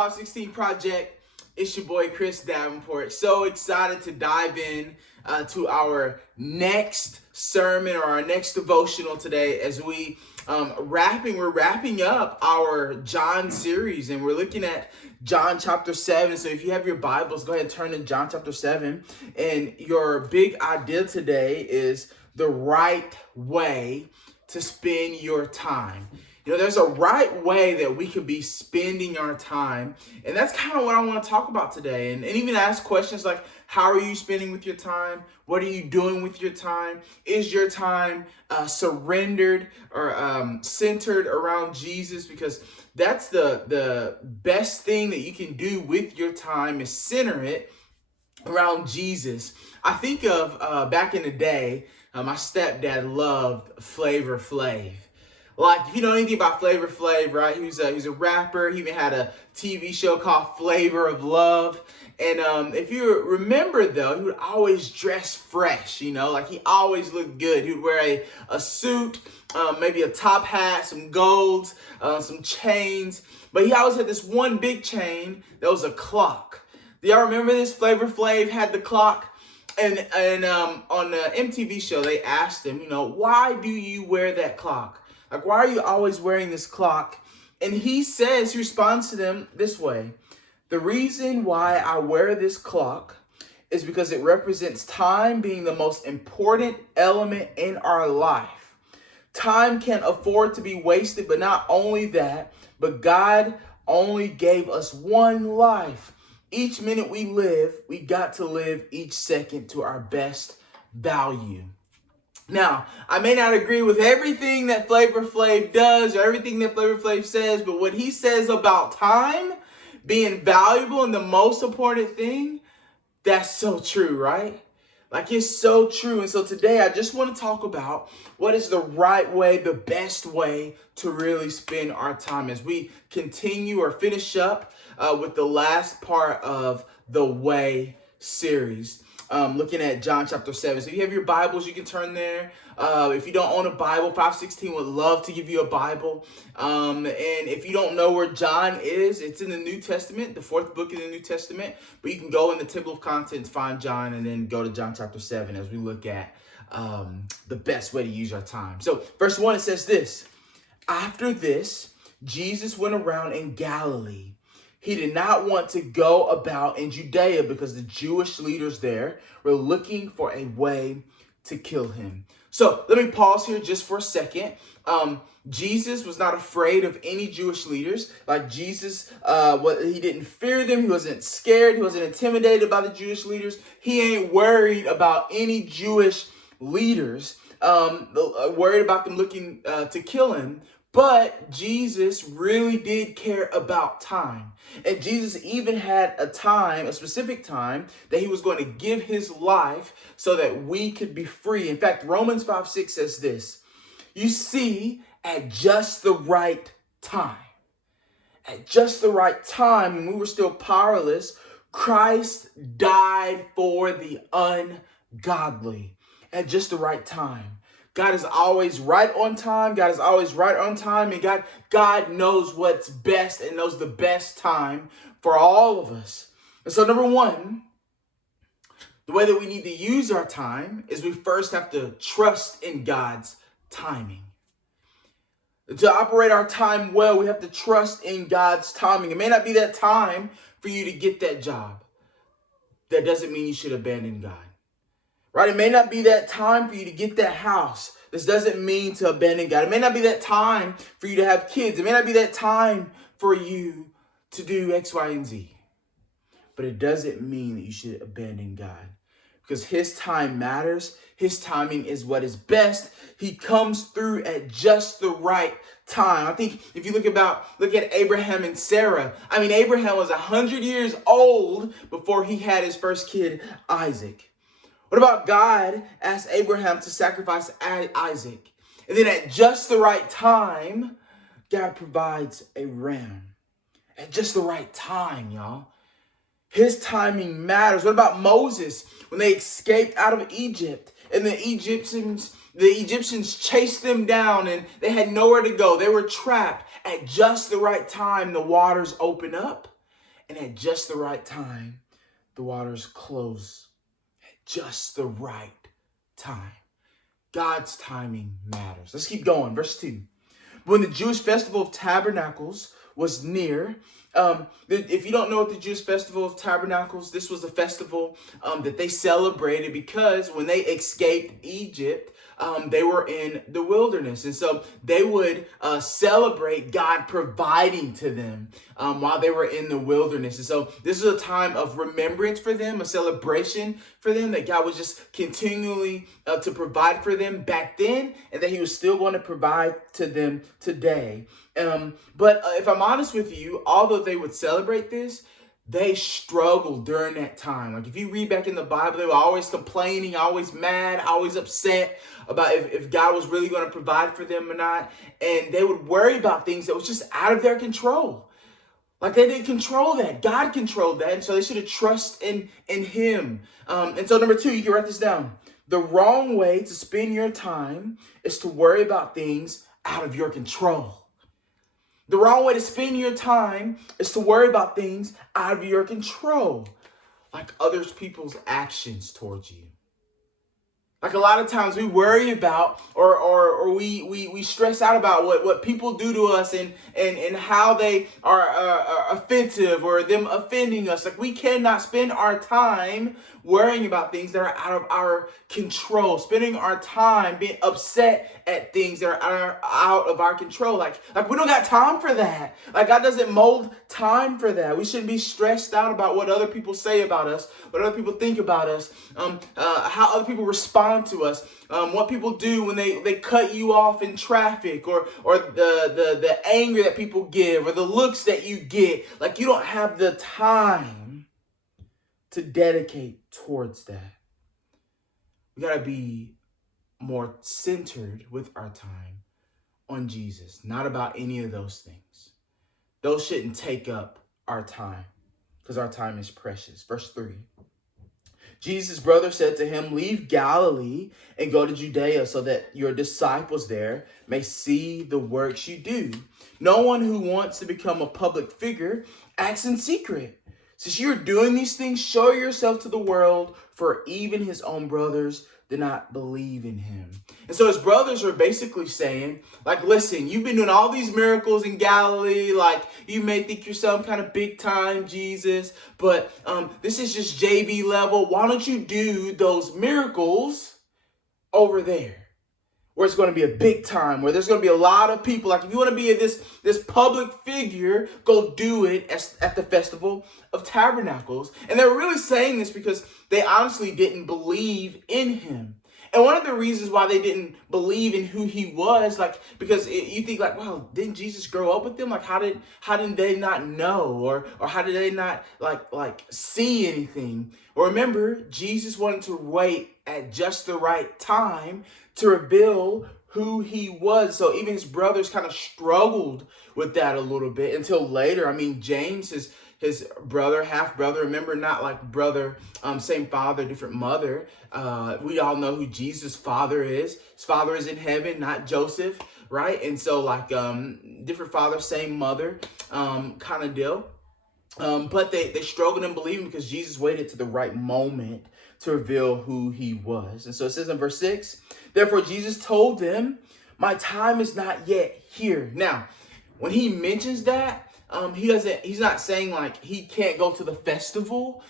516 Project. It's your boy Chris Davenport. So excited to dive in to our next sermon or our next devotional today as we're wrapping up our John series, and we're looking at John chapter 7. So if you have your Bibles, go ahead and turn to John chapter 7. And your big idea today is the right way to spend your time. You know, there's a right way that we could be spending our time. And that's kind of what I want to talk about today. And even ask questions like, how are you spending with your time? What are you doing with your time? Is your time surrendered or centered around Jesus? Because that's the best thing that you can do with your time, is center it around Jesus. I think of back in the day, my stepdad loved Flavor Flav. Like, if you know anything about Flavor Flav, right? He was a rapper. He even had a TV show called Flavor of Love. And if you remember, though, he would always dress fresh, you know? Like, he always looked good. He would wear a suit, maybe a top hat, some golds, some chains. But he always had this one big chain that was a clock. Do y'all remember this? Flavor Flav had the clock. And on the MTV show, they asked him, you know, why do you wear that clock? Like, why are you always wearing this clock? And he responds to them this way: the reason why I wear this clock is because it represents time being the most important element in our life. Time can't afford to be wasted, but not only that, but God only gave us one life. Each minute we live, we got to live each second to our best value. Now, I may not agree with everything that Flavor Flav does or everything that Flavor Flav says, but what he says about time being valuable and the most important thing, that's so true, right? Like, it's so true. And so today I just want to talk about what is the right way, the best way to really spend our time as we continue or finish up with the last part of the Way series. Looking at John chapter 7. So if you have your Bibles, you can turn there. If you don't own a Bible, 516 would love to give you a Bible. And if you don't know where John is, it's in the New Testament, the fourth book in the New Testament. But you can go in the table of contents, find John, and then go to John chapter 7 as we look at the best way to use our time. So verse 1, it says this: after this, Jesus went around in Galilee. He did not want to go about in Judea because the Jewish leaders there were looking for a way to kill him. So let me pause here just for a second. Jesus was not afraid of any Jewish leaders. Like, Jesus, he didn't fear them. He wasn't scared. He wasn't intimidated by the Jewish leaders. He ain't worried about any Jewish leaders, worried about them looking to kill him. But Jesus really did care about time. And Jesus even had a specific time, that he was going to give his life so that we could be free. In fact, Romans 5:6 says this: you see, at just the right time, when we were still powerless, Christ died for the ungodly. At just the right time. God is always right on time. And God knows what's best and knows the best time for all of us. And so, number one, the way that we need to use our time is we first have to trust in God's timing. To operate our time well, we have to trust in God's timing. It may not be that time for you to get that job. That doesn't mean you should abandon God. Right? It may not be that time for you to get that house. This doesn't mean to abandon God. It may not be that time for you to have kids. It may not be that time for you to do X, Y, and Z. But it doesn't mean that you should abandon God. Because his time matters. His timing is what is best. He comes through at just the right time. I think if you look at Abraham and Sarah. I mean, Abraham was 100 years old before he had his first kid, Isaac. What about God asked Abraham to sacrifice Isaac? And then at just the right time, God provides a ram. At just the right time, y'all. His timing matters. What about Moses when they escaped out of Egypt and the Egyptians chased them down and they had nowhere to go? They were trapped. At just the right time, the waters opened up And at just the right time, the waters close. At just the right time. God's timing matters. Let's keep going. Verse 2. When the Jewish festival of tabernacles was near, if you don't know what the Jewish festival of tabernacles, this was a festival that they celebrated because when they escaped Egypt, they were in the wilderness. And so they would celebrate God providing to them while they were in the wilderness. And so this is a time of remembrance for them, a celebration for them, that God was just continually to provide for them back then, and that he was still going to provide to them today. But if I'm honest with you, although they would celebrate this, they struggled during that time. Like if you read back in the Bible, they were always complaining, always mad, always upset about if God was really going to provide for them or not. And they would worry about things that was just out of their control. Like they didn't control that. God controlled that. And so they should have trusted in him. And so number 2, you can write this down. The wrong way to spend your time is to worry about things out of your control. The wrong way to spend your time is to worry about things out of your control, like other people's actions towards you. Like a lot of times we worry about or we stress out about what people do to us and how they are offensive or them offending us. Like we cannot spend our time worrying about things that are out of our control, spending our time being upset at things that are out of our control. Like we don't got time for that. Like God doesn't mold time for that. We shouldn't be stressed out about what other people say about us, what other people think about us, how other people respond to us, what people do when they cut you off in traffic, or the anger that people give, or the looks that you get. Like you don't have the time to dedicate towards that. We got to be more centered with our time on Jesus, not about any of those things. Those shouldn't take up our time because our time is precious. Verse 3. Jesus' brother said to him, "Leave Galilee and go to Judea so that your disciples there may see the works you do. No one who wants to become a public figure acts in secret. Since you're doing these things, show yourself to the world, for even his own brothers did not believe in him." And so his brothers are basically saying, like, listen, you've been doing all these miracles in Galilee. Like, you may think you're some kind of big time Jesus, but this is just JV level. Why don't you do those miracles over there, where it's going to be a big time, where there's going to be a lot of people? Like if you want to be this public figure, go do it at the Festival of Tabernacles. And they're really saying this because they honestly didn't believe in him. And one of the reasons why they didn't believe in who he was, like, because you think like, wow, didn't Jesus grow up with them? Like, how did they not know, or how did they not like see anything? Or remember, Jesus wanted to wait at just the right time to reveal who he was. So even his brothers kind of struggled with that a little bit until later. I mean, James, his brother, half brother, remember, not like brother, same father, different mother. We all know who Jesus' father is. His father is in heaven, not Joseph, right? And so like different father, same mother, kind of deal. But they struggled in believing because Jesus waited to the right moment to reveal who he was. And so it says in verse 6, therefore Jesus told them, "My time is not yet here." Now, when he mentions that, he's not saying like he can't go to the festival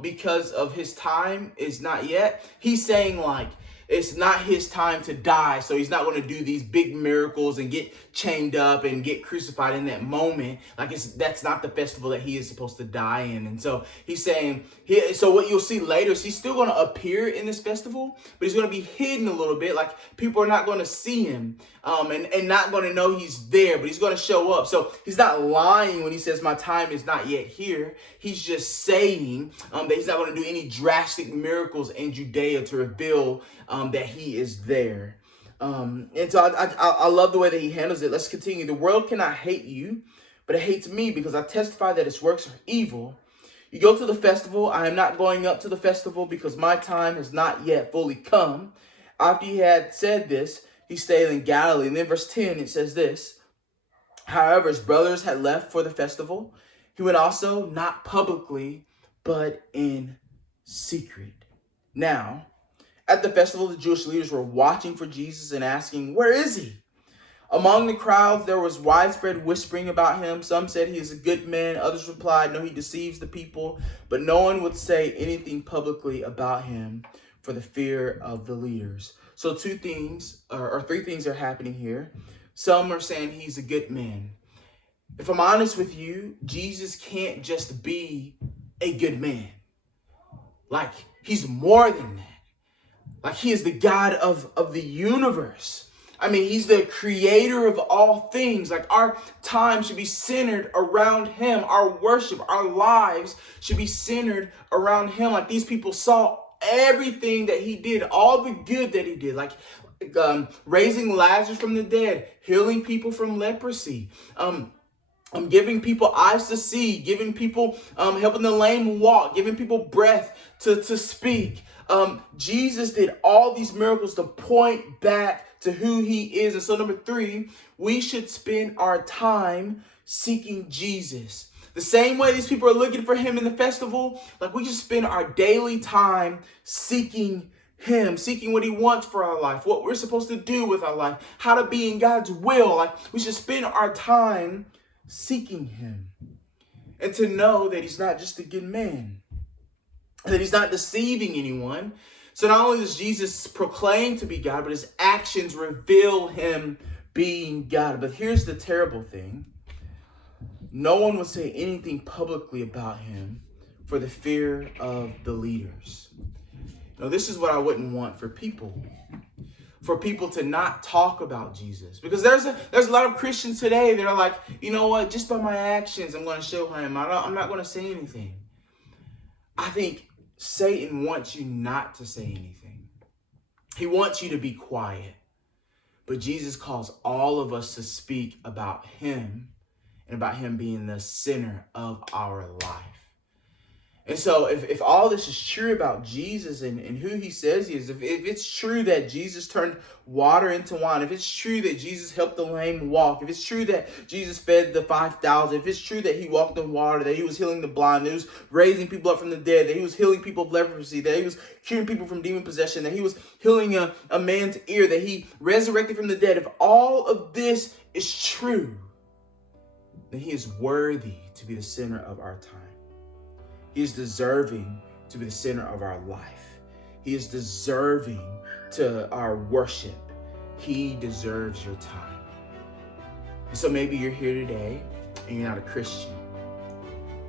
because of his time is not yet. He's saying like it's not his time to die, so he's not going to do these big miracles and get chained up and get crucified in that moment. Like that's not the festival that he is supposed to die in. And so he's saying, so what you'll see later is he's still going to appear in this festival, but he's going to be hidden a little bit. Like people are not going to see him and not going to know he's there, but he's going to show up. So he's not lying when he says my time is not yet here. He's just saying that he's not going to do any drastic miracles in Judea to reveal that he is there. And so I love the way that he handles it. Let's continue. The world cannot hate you, but it hates me because I testify that its works are evil. You go to the festival. I am not going up to the festival because my time has not yet fully come. After he had said this, he stayed in Galilee. And then verse 10, it says this. However, his brothers had left for the festival. He went also not publicly, but in secret. Now, at the festival, the Jewish leaders were watching for Jesus and asking, "Where is he?" Among the crowds, there was widespread whispering about him. Some said he is a good man. Others replied, "No, he deceives the people." But no one would say anything publicly about him for the fear of the leaders. So three things are happening here. Some are saying he's a good man. If I'm honest with you, Jesus can't just be a good man. Like, he's more than that. Like, he is the God of the universe. I mean, he's the creator of all things. Like, our time should be centered around him. Our worship, our lives should be centered around him. Like, these people saw everything that he did, all the good that he did, like raising Lazarus from the dead, healing people from leprosy, giving people eyes to see, giving people, helping the lame walk, giving people breath to speak. Jesus did all these miracles to point back to who he is. And so number 3, we should spend our time seeking Jesus. The same way these people are looking for him in the festival, like we should spend our daily time seeking him, seeking what he wants for our life, what we're supposed to do with our life, how to be in God's will. Like, we should spend our time seeking him, and to know that he's not just a good man, that he's not deceiving anyone. So not only does Jesus proclaim to be God, but his actions reveal him being God. But here's the terrible thing. No one would say anything publicly about him for the fear of the leaders. Now, this is what I wouldn't want for people to not talk about Jesus. Because there's a lot of Christians today that are like, you know what, just by my actions, I'm going to show him. I'm not going to say anything. I think Satan wants you not to say anything. He wants you to be quiet. But Jesus calls all of us to speak about him and about him being the center of our life. And so if all this is true about Jesus and who he says he is, if it's true that Jesus turned water into wine, if it's true that Jesus helped the lame walk, if it's true that Jesus fed the 5,000, if it's true that he walked on water, that he was healing the blind, that he was raising people up from the dead, that he was healing people of leprosy, that he was curing people from demon possession, that he was healing a man's ear, that he resurrected from the dead, if all of this is true, then he is worthy to be the center of our time. He is deserving to be the center of our life. He is deserving to our worship. He deserves your time. And so maybe you're here today and you're not a Christian.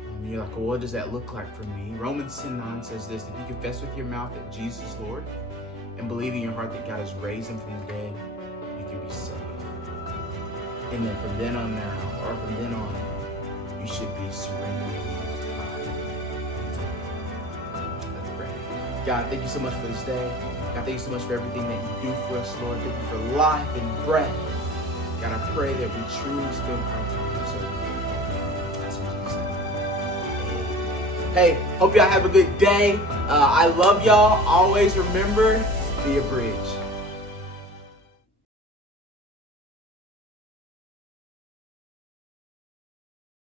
And you're like, well, what does that look like for me? Romans 10:9 says this: if you confess with your mouth that Jesus is Lord and believe in your heart that God has raised him from the dead, you can be saved. And then from then on, you should be surrendering. God, thank you so much for this day. God, thank you so much for everything that you do for us, Lord. Thank you for life and breath. God, I pray that we truly spend our time serving you. That's in Jesus' name. Hey, hope y'all have a good day. I love y'all. Always remember, be a bridge.